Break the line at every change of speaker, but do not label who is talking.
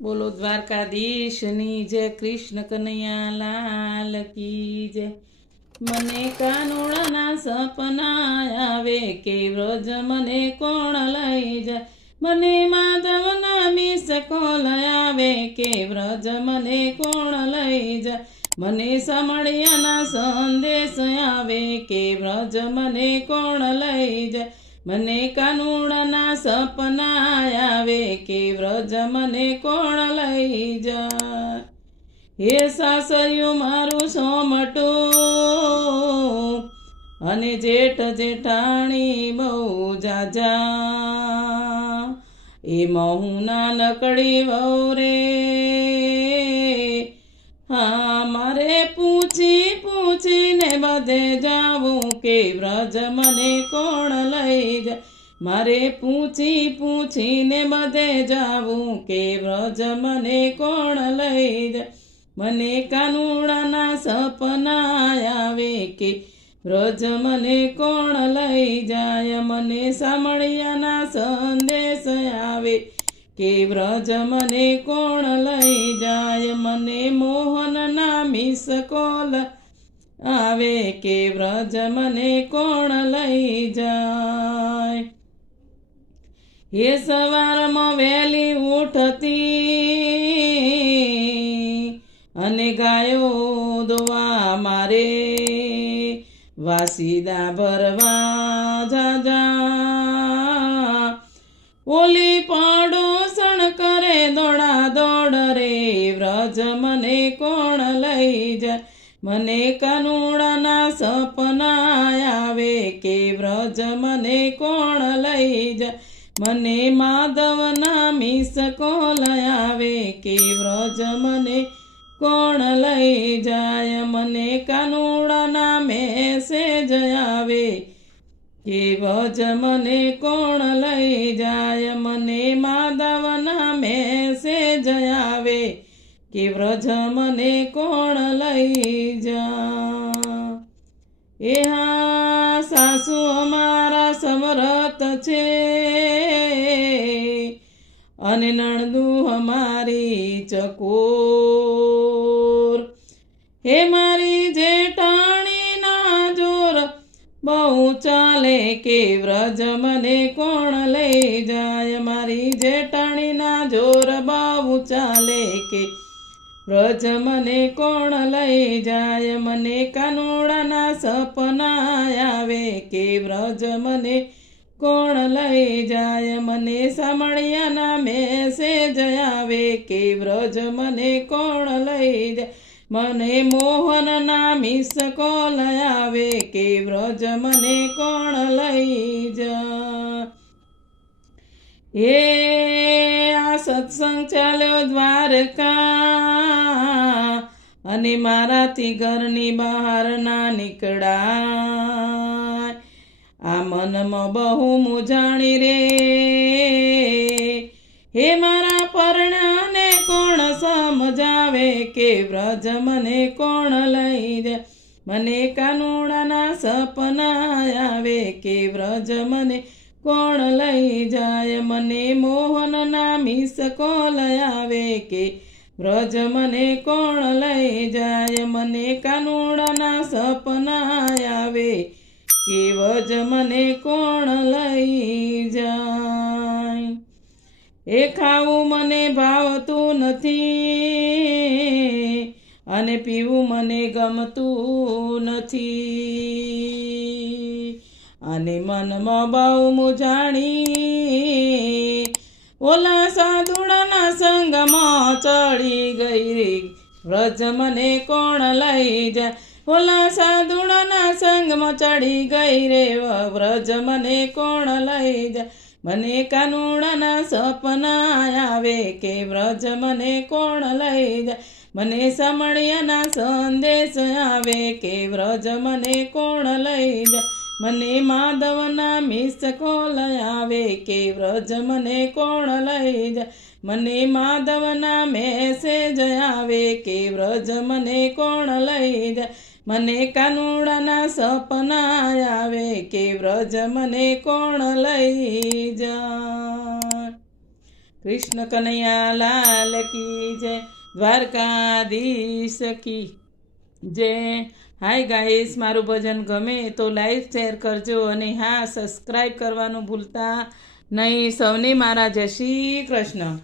બોલો દ્વારકાધીશની જય, કૃષ્ણ કનૈયા, લાલ કી જય. મને કાનુડાના સપના આવે કે વ્રજ મને કોણ લઈ જાય? મને માધવના મિસ કોલ આવે કે વ્રજ મને કોણ લઈ જાય? મને સમળિયાના સંદેશ આવે કે વ્રજ મને કોણ લઈ જાય? મને કાનુડાના સપના આવે કે વ્રજ મને કોણ લઈ જાય? હે સાસરિયું મારું સોમટું. અને જેઠ જેઠાણી બહુ જાજા. એ મહુના નકડી વહુ હા બધે જાવું કે વ્રજ મને કોણ લઈ જાય? મારે પૂછી પૂછીને બધે જાવું કે વ્રજ મને કોણ લઈ જાય? મને કાનુડાના સપના આવે કે વ્રજ મને કોણ લઈ જાય? મને સામળિયાના સંદેશ આવે કે વ્રજ મને કોણ લઈ જાય? મને મોહનના મિસ આવે કે વ્રજ મને કોણ લઈ જાય? હે સવારમાં વહેલી ઉઠતી અને ગાયો દોવા મારે. વાસીદા ભરવા જાજા ઓલી પાડોસણ કરે દોડા દોડ રે, વ્રજ મને કોણ લઈ જાય? મને કાનુડાના સપના આવે કે વ્રજ મને કોણ લઈ જાય? મને માધવના મિસ કોલ આવે કે વ્રજ મને કોણ લઈ જાય? મને કાનુડાના મેસેજ આવે કે વ્રજ મને કોણ લઈ જાય? મને કે વ્રજ મને કોણ લઈ જા? એ હા, સાસુ અમારા સમરત છે. અને નણદું અમારી ચકોર. હે મારી જેઠાણીના જોર, બહુ ચાલે કે વ્રજ મને કોણ લઈ જાય? મારી જેઠાણીના જોર, બહુ ચાલે કે વ્રજ મને કોણ લઈ જાય? મને કાનોડાના સપના આવે કે વ્રજ મને કોણ લઈ જાય? મને સામળિયાના મેસેજ આવે કે વ્રજ મને કોણ લઈ જાય? મને મોહનના મિસ કોલ આવે કે વ્રજ મને કોણ લઈ જા હે આ સત્સંગ ચાલ્યો દ્વારકા અને મારાથી ઘરની બહાર ના નીકળાય. આ મનમાં બહુ મુજાણી રે. હે મારા પરણાને કોણ સમજાવે કે વ્રજ મને કોણ લઈ જાય મને કાનોડાના સપના આવે કે વ્રજ મને કોણ લઈ જાય? મને મોહનના મિસ કોલ આવે કે વ્રજ મને કોણ લઈ જાય? મને કાનુડાના સપના આવે કે વ્રજ મને કોણ લઈ જાય? એ ખાવું મને ભાવતું નથી અને પીવું મને ગમતું નથી. અને મનમાં બહુ મુજાણી ઓલા સાધુડાના સંગમાં ચડી ગઈ રે. વ્રજ મને કોણ લઈ જાય? ઓલા સાધુડાના સંગમાં ચડી ગઈ રે. વ્રજ મને કોણ લઈ જાય? મને કાનુડાના સપના આવે કે વ્રજ મને કોણ લઈ જાય? મને સમળિયાના સંદેશ આવે કે વ્રજ મને કોણ લઈ જાય? મને માધવના મિસ કોલ આવે કે વ્રજ મને કોણ લઈ જાય? મને માધવના મેસેજ આવે કે વ્રજ મને કોણ લઈ જાય? મને કાનુડાના સપના આવે કે વ્રજ મને કોણ લઈ જાય? કૃષ્ણ કનૈયા લાલ કી જય દ્વારકાધીશ કી જય. હાય ગાઈસ મારું ભજન ગમે તો લાઈવ શેર કરજો અને હા સબસ્ક્રાઈબ કરવાનું ભૂલતા નહીં. સૌને મારા જય શ્રી કૃષ્ણ.